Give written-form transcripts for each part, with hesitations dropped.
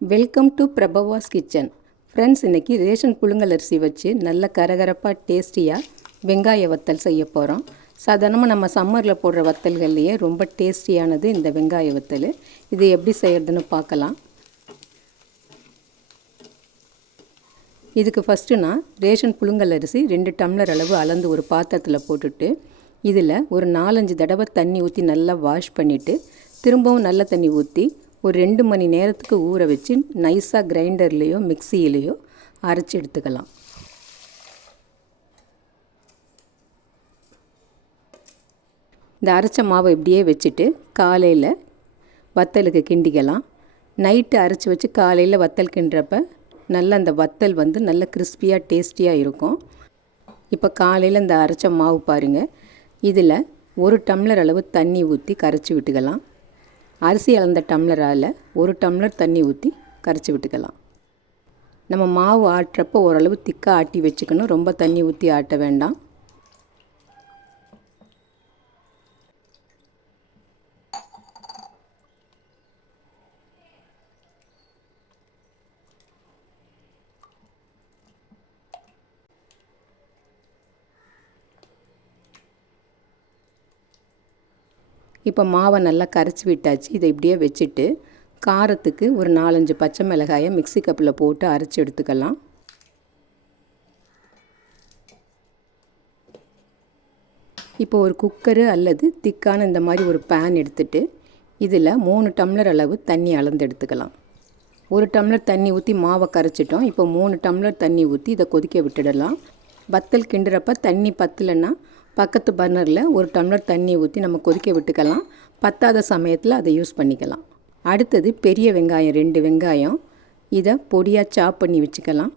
Welcome to Prabavas kitchen. Friends, இன்றைக்கி ration புழுங்கல் அரிசி வச்சு நல்ல கரகரப்பாக டேஸ்டியாக வெங்காய வத்தல் செய்ய போகிறோம். சாதாரணமாக நம்ம சம்மரில் போடுற வத்தல்கள்லேயே ரொம்ப டேஸ்டியானது இந்த வெங்காய வத்தல். இது எப்படி செய்கிறதுன்னு பார்க்கலாம். இதுக்கு ஃபஸ்ட்டு நான் ரேஷன் புழுங்கல் அரிசி 2 டம்ளர் அளவு அளந்து ஒரு பாத்திரத்தில் போட்டுட்டு இதில் ஒரு 4-5 தடவை தண்ணி ஊற்றி நல்லா வாஷ் பண்ணிவிட்டு திரும்பவும் நல்ல தண்ணி ஊற்றி ஒரு 2 மணி நேரத்துக்கு ஊற வச்சு நைஸாக கிரைண்டர்லேயோ மிக்சியிலையோ அரைச்சி எடுத்துக்கலாம். இந்த அரைச்ச மாவை இப்படியே வச்சுட்டு காலையில் வத்தலுக்கு கிண்டிக்கலாம். நைட்டு அரைச்சி வச்சு காலையில் வத்தல் கிண்டுறப்ப நல்ல அந்த வத்தல் நல்ல கிறிஸ்பியாக டேஸ்டியாக இருக்கும். இப்போ காலையில் இந்த அரைச்ச மாவு பாருங்கள், இதில் 1 டம்ளர் அளவு தண்ணி ஊற்றி கரைச்சி விட்டுக்கலாம். அரிசி அளந்த டம்ளரால் 1 டம்ளர் தண்ணி ஊற்றி கரைச்சி விட்டுக்கலாம். நம்ம மாவு ஆட்டுறப்போ ஓரளவு திக்காக ஆட்டி வச்சுக்கணும், ரொம்ப தண்ணி ஊற்றி ஆட்ட வேண்டாம். இப்போ மாவை நல்லா கரைச்சி விட்டாச்சு. இதை இப்படியே வச்சுட்டு காரத்துக்கு ஒரு 4-5 பச்சை மிளகாயை மிக்சி கப்பில் போட்டு அரைச்சி எடுத்துக்கலாம். இப்போ ஒரு குக்கரு அல்லது திக்கான இந்த மாதிரி ஒரு பேன் எடுத்துகிட்டு இதில் 3 டம்ளர் அளவு தண்ணி அளந்து எடுத்துக்கலாம். 1 டம்ளர் தண்ணி ஊற்றி மாவை கரைச்சிட்டோம். இப்போ 3 டம்ளர் தண்ணி ஊற்றி இதை கொதிக்க விட்டுடலாம். வத்தல் கிண்டுறப்ப தண்ணி பத்தலைன்னா பக்கத்து பர்னரில் 1 டம்ளர் தண்ணி ஊற்றி நம்ம கொதிக்க விட்டுக்கலாம். பத்தாத சமயத்தில் அதை யூஸ் பண்ணிக்கலாம். அடுத்தது பெரிய வெங்காயம் 2 வெங்காயம், இதை பொடியாக சாப் பண்ணி வச்சுக்கலாம்.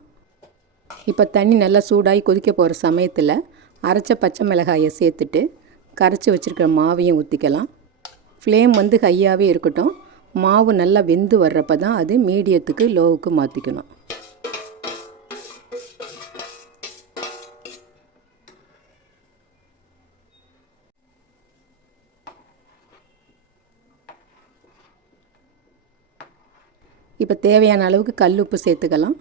இப்போ தண்ணி நல்லா சூடாகி கொதிக்க போகிற சமயத்தில் அரைச்ச பச்சை மிளகாயை சேர்த்துட்டு கரைச்சி வச்சுருக்கிற மாவையும் ஊற்றிக்கலாம். ஃப்ளேம் ஹையாகவே இருக்கட்டும். மாவு நல்லா வெந்து வர்றப்ப தான் அது மீடியத்துக்கு லோவுக்கு மாற்றிக்கணும். இப்போ தேவையான அளவுக்கு கல் உப்பு சேர்த்துக்கலாம்.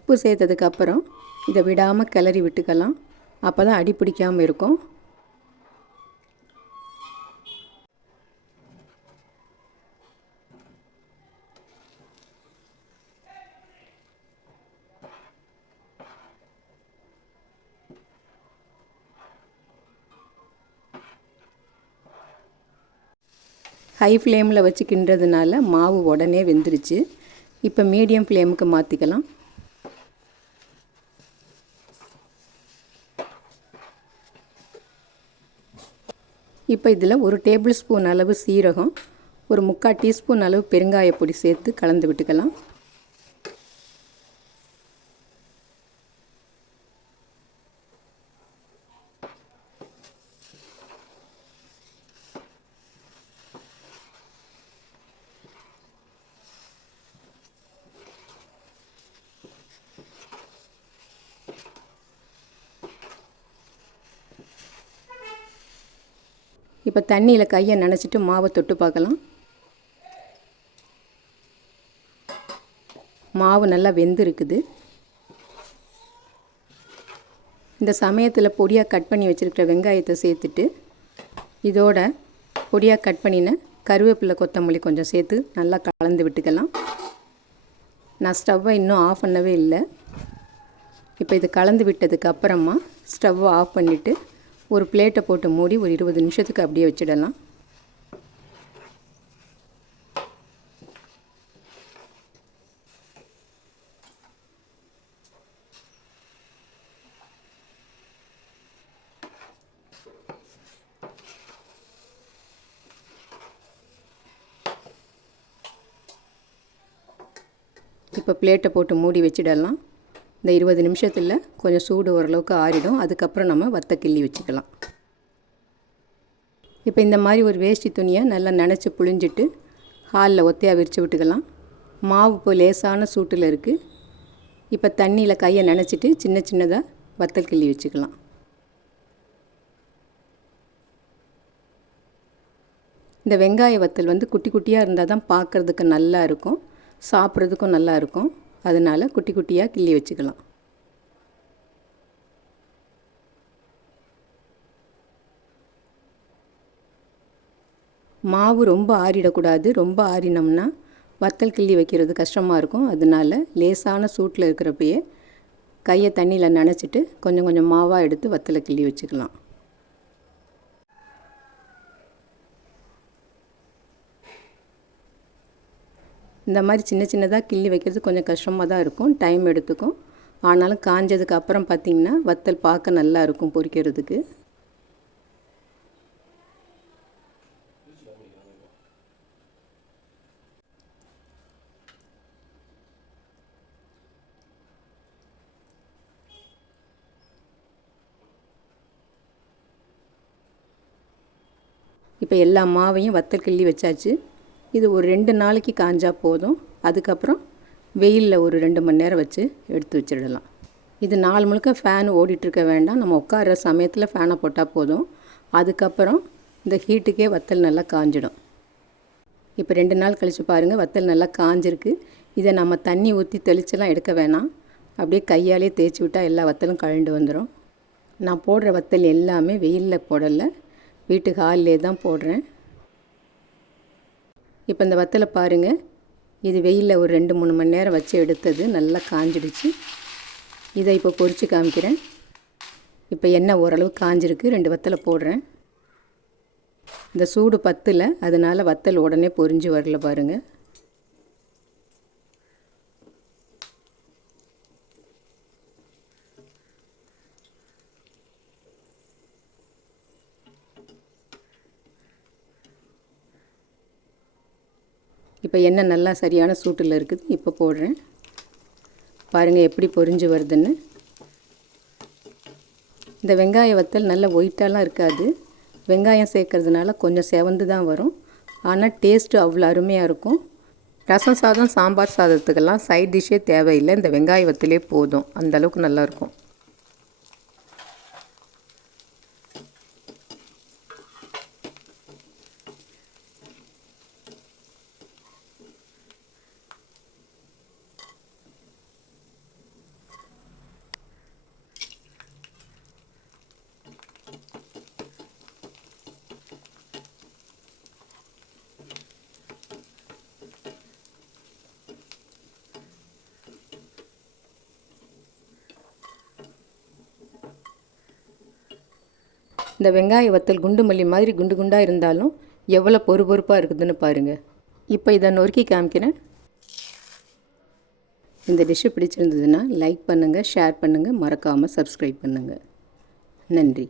உப்பு சேர்த்ததுக்கப்புறம் இதை விடாமல் கிளறி விட்டுக்கலாம். அப்போ தான் அடி பிடிக்காமல் இருக்கும். ஹை ஃப்ளேமில் வச்சு கிண்டுறதுனால மாவு உடனே வெந்துருச்சு. இப்போ மீடியம் ஃப்ளேமுக்கு மாற்றிக்கலாம். இப்போ இதில் 1 டேபிள் ஸ்பூன் அளவு சீரகம், ஒரு 3/4 டீஸ்பூன் அளவு பெருங்காயப்பொடி சேர்த்து கலந்து விட்டுக்கலாம். இப்போ தண்ணியில் கையை நனைச்சிட்டு மாவை தொட்டு பார்க்கலாம். மாவு நல்லா வெந்திருக்குது. இந்த சமயத்தில் பொடியாக கட் பண்ணி வச்சுருக்கிற வெங்காயத்தை சேர்த்துட்டு இதோட பொடியாக கட் பண்ணின கருவேப்பிலை கொத்தமல்லி கொஞ்சம் சேர்த்து நல்லா கலந்து விட்டுக்கலாம். நான் ஸ்டவ்வை இன்னும் ஆஃப் பண்ணவே இல்லை. இப்போ இது கலந்து விட்டதுக்கு அப்புறமா ஸ்டவ்வை ஆஃப் பண்ணிவிட்டு ஒரு பிளேட்டை போட்டு மூடி ஒரு 20 நிமிஷத்துக்கு அப்படியே வச்சிடலாம். இப்போ பிளேட்டை போட்டு மூடி வச்சிடலாம். இந்த 20 நிமிஷத்தில் கொஞ்சம் சூடு ஓரளவுக்கு ஆறிடும். அதுக்கப்புறம் நம்ம வத்த கிள்ளி வச்சுக்கலாம். இப்போ இந்த மாதிரி ஒரு வேஷ்டி துணியை நல்லா நனைச்சி புழிஞ்சிட்டு ஹாலில் ஒத்தையாக விரித்து விட்டுக்கலாம். மாவு இப்போ லேசான சூட்டில் இருக்குது. இப்போ தண்ணியில் கையை நனைச்சிட்டு சின்ன சின்னதாக வத்தல் கிள்ளி வச்சுக்கலாம். இந்த வெங்காய வத்தல் வந்து குட்டி குட்டியாக இருந்தால் தான் பார்க்குறதுக்கு நல்லா இருக்கும், சாப்பிட்றதுக்கும் நல்லா இருக்கும். அதனால் குட்டி குட்டியாக கிள்ளி வச்சுக்கலாம். மாவு ரொம்ப ஆறிடக்கூடாது. ரொம்ப ஆறினோம்னா வத்தல் கிள்ளி வைக்கிறது கஷ்டமாக இருக்கும். அதனால் லேசான சூட்டில் இருக்கிறப்பயே கையை தண்ணியில் நனைச்சிட்டு கொஞ்சம் கொஞ்சம் மாவாக எடுத்து வத்தலை கிள்ளி வச்சுக்கலாம். இந்த மாதிரி சின்ன சின்னதாக கிள்ளி வைக்கிறது கொஞ்சம் கஷ்டமாக தான் இருக்கும், டைம் எடுத்துக்கும். ஆனாலும் காஞ்சதுக்கு அப்புறம் பார்த்திங்கன்னா வத்தல் பார்க்க நல்லா இருக்கும் பொரிக்கிறதுக்கு. இப்போ எல்லா மாவையும் வத்தல் கிள்ளி வச்சாச்சு. இது ஒரு 2 நாளைக்கு காஞ்சா போதும். அதுக்கப்புறம் வெயிலில் ஒரு 2 மணி நேரம் வச்சு எடுத்து வச்சிடலாம். இது நாள் முழுக்க ஃபேன் ஓடிட்டுருக்க வேண்டாம். நம்ம உட்கார்ற சமயத்தில் ஃபேனை போட்டால் போதும். அதுக்கப்புறம் இந்த ஹீட்டுக்கே வத்தல் நல்லா காஞ்சிடும். இப்போ 2 நாள் கழித்து பாருங்கள், வத்தல் நல்லா காஞ்சிருக்கு. இதை நம்ம தண்ணி ஊற்றி தெளிச்செல்லாம் எடுக்க வேணாம். அப்படியே கையாலே தேய்ச்சி விட்டால் எல்லா வத்தலும் கழண்டு வந்துடும். நான் போடுற வத்தல் எல்லாமே வெயிலில் போடலை, வீட்டு ஹாலிலே தான் போடுறேன். இப்போ இந்த வத்தலை பாருங்கள், இது வெயிலில் ஒரு 2-3 மணி நேரம் வச்சு எடுத்தது நல்லா காஞ்சிடுச்சு. இதை இப்போ பொரித்து காமிக்கிறேன். இப்போ எண்ணெய் ஓரளவு காஞ்சிருக்கு. 2 வத்தலை போடுறேன். இந்த சூடு பத்தலை, அதனால் வத்தல் உடனே பொரிஞ்சு வரல பாருங்கள். இப்போ எண்ணெய் நல்லா சரியான சூட்டில் இருக்குது. இப்போ போடுறேன். பாருங்கள் எப்படி பொரிஞ்சு வருதுன்னு. இந்த வெங்காய வத்தல் நல்ல ஒயிட்டாலாம் இருக்காது. வெங்காயம் சேர்க்கறதுனால கொஞ்சம் செவந்து தான் வரும். ஆனால் டேஸ்ட்டு அவ்வளோ அருமையாக இருக்கும். ரசம் சாதம், சாம்பார் சாதத்துக்கெல்லாம் சைட் டிஷ்ஷே தேவையில்லை, இந்த வெங்காய வத்தலே போதும். அந்தளவுக்கு நல்லாயிருக்கும். இந்த வெங்காய வத்தல் குண்டு மல்லி மாதிரி குண்டு குண்டாக இருந்தாலும் எவ்வளோ பொறுப்பாக இருக்குதுன்னு பாருங்கள். இப்போ இதை நொறுக்கி காமிக்கிறேன். இந்த டிஷ்ஷு பிடிச்சிருந்ததுன்னா லைக் பண்ணுங்கள், ஷேர் பண்ணுங்கள், மறக்காமல் சப்ஸ்கிரைப் பண்ணுங்கள். நன்றி.